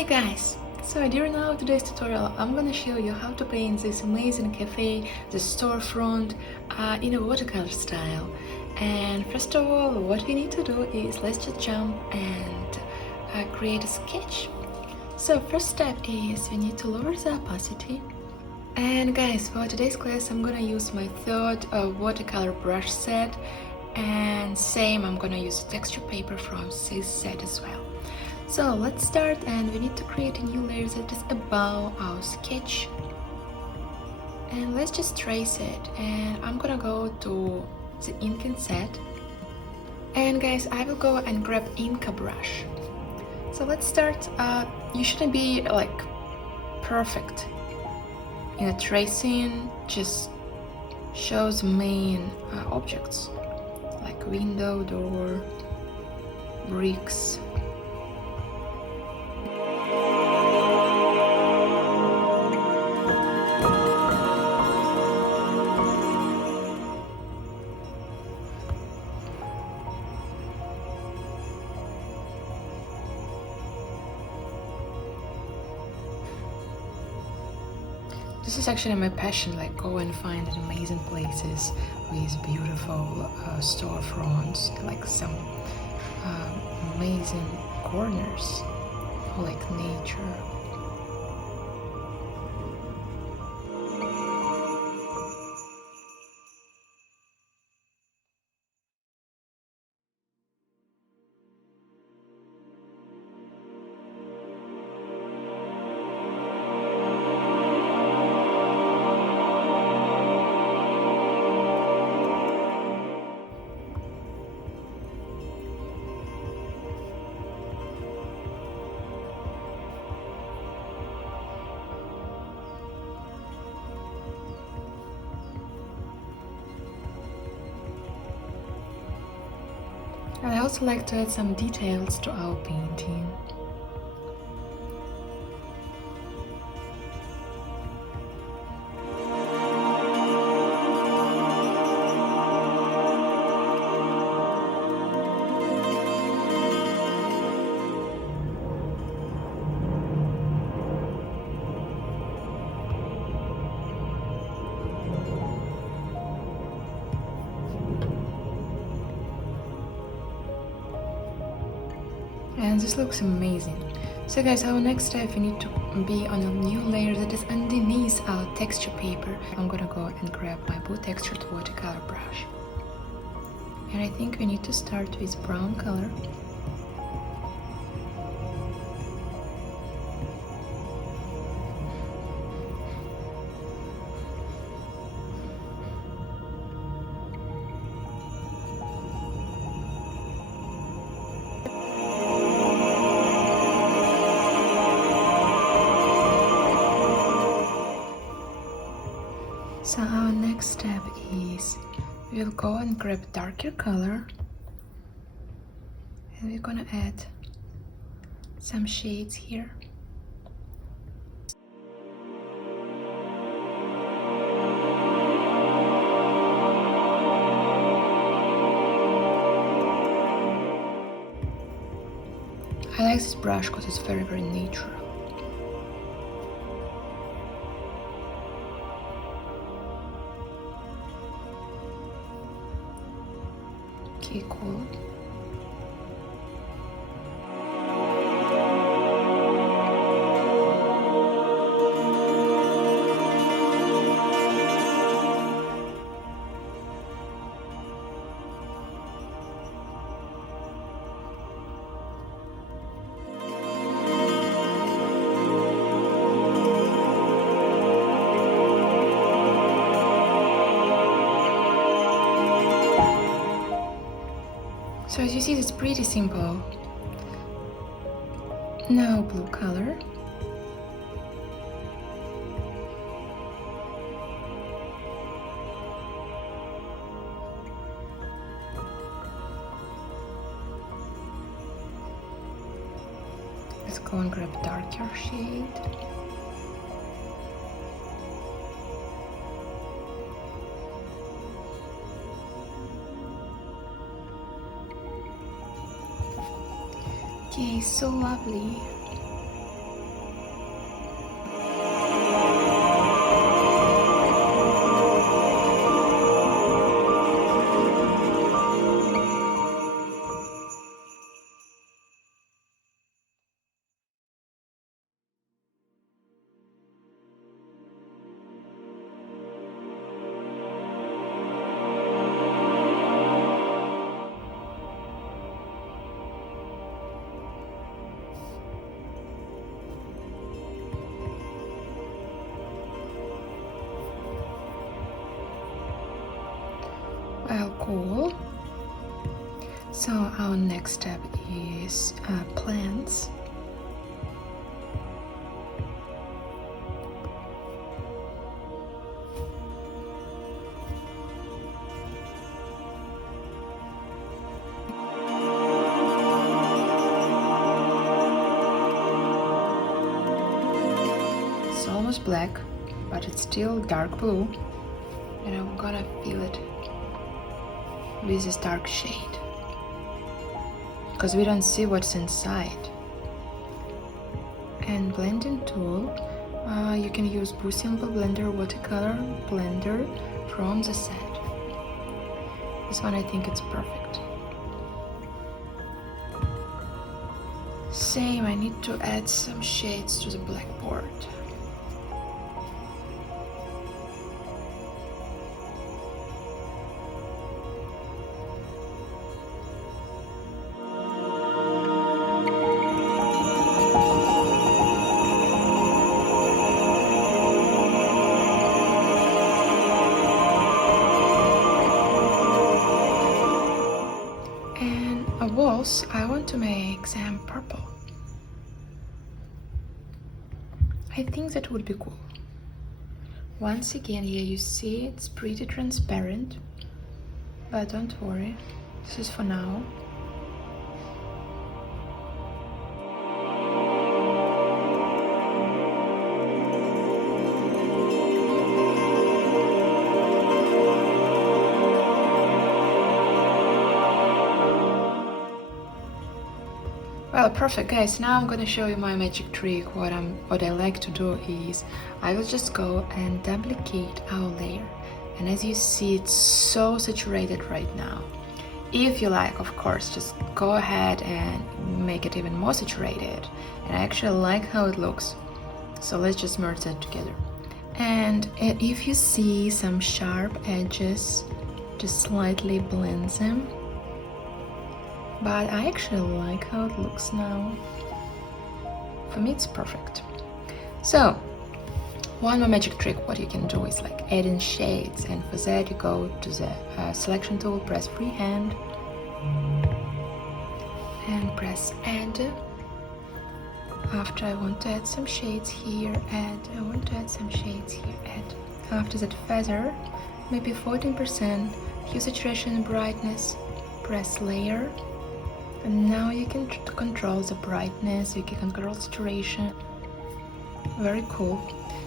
Hi guys! So during our today's tutorial I'm gonna show you how to paint this amazing cafe, the storefront, in a watercolor style. And first of all, what we need to do is let's just jump and create a sketch. So first step is we need to lower the opacity. And guys, for today's class I'm gonna use my third watercolor brush set, and same I'm gonna use texture paper from this set as well. So let's start, and we need to create a new layer that is above our sketch, and let's just trace it. And I'm gonna go to the inking set, and guys, I will go and grab Inka brush. So let's start. You shouldn't be like perfect in a tracing, just shows main objects like window, door, bricks. This is actually my passion, like go and find amazing places with beautiful storefronts, like some amazing corners, like nature. And I also like to add some details to our painting. And this looks amazing. So guys, our next step, we need to be on a new layer that is underneath our texture paper. I'm gonna go and grab my blue textured watercolor brush. And I think we need to start with brown color. So our next step is we'll go and grab darker color, and we're gonna add some shades here. I like this brush because it's very natural. Okay, cool. So as you see, it's pretty simple. Now blue color. Let's go and grab a darker shade. Okay, so lovely. cool. So our next step is plants. It's almost black, but it's still dark blue, and I'm gonna fill it with this dark shade because we don't see what's inside. And blending tool, you can use BooStudio Blender Watercolor blender from the set. This one I think it's perfect. Same, I need to add some shades to the blackboard. Walls, I want to make them purple. I think that would be cool. Once again, here you see it's pretty transparent, but don't worry, this is for now. Well, perfect, guys. Now I'm gonna show you my magic trick. What I like to do is I will just go and duplicate our layer, and as you see, it's so saturated right now. If you like, of course, just go ahead and make it even more saturated, and I actually like how it looks. So let's just merge that together. And if you see some sharp edges, just slightly blend them. But I actually like how it looks now. For me, it's perfect. So, one more magic trick, what you can do is like adding shades, and for that you go to the selection tool, press freehand, and press add. After I want to add some shades here, add. I want to add some shades here, add. After that feather, maybe 14%, hue, saturation, and brightness, press layer. And now you can control the brightness, you can control saturation. Very cool.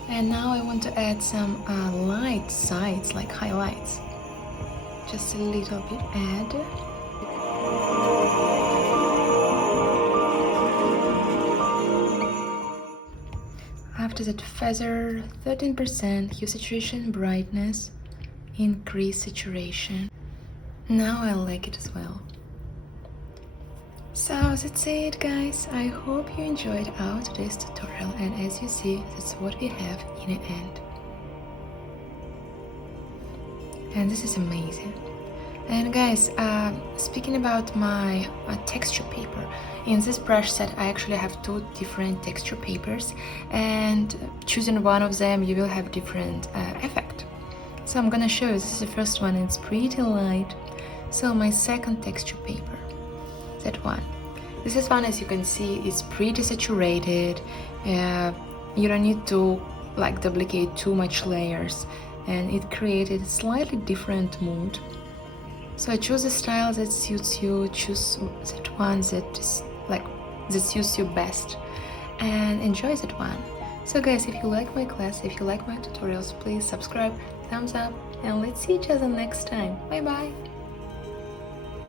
And now I want to add some light sides, like highlights. Just a little bit, add. After that feather, 13%, hue, saturation, brightness, increase saturation. Now I like it as well. So that's it, guys. I hope you enjoyed our today's tutorial, and as you see, that's what we have in the end. And this is amazing. And guys, speaking about my texture paper, in this brush set I actually have two different texture papers, and choosing one of them you will have different effect. So I'm gonna show you. This is the first one, it's pretty light. So my second texture paper, that one. This is one, as you can see, it's pretty saturated. You don't need to like duplicate too much layers, and it created a slightly different mood. So choose a style that suits you, choose that one that suits you best, and enjoy that one. So guys, if you like my class, if you like my tutorials, please subscribe, thumbs up, and let's see each other next time. Bye bye!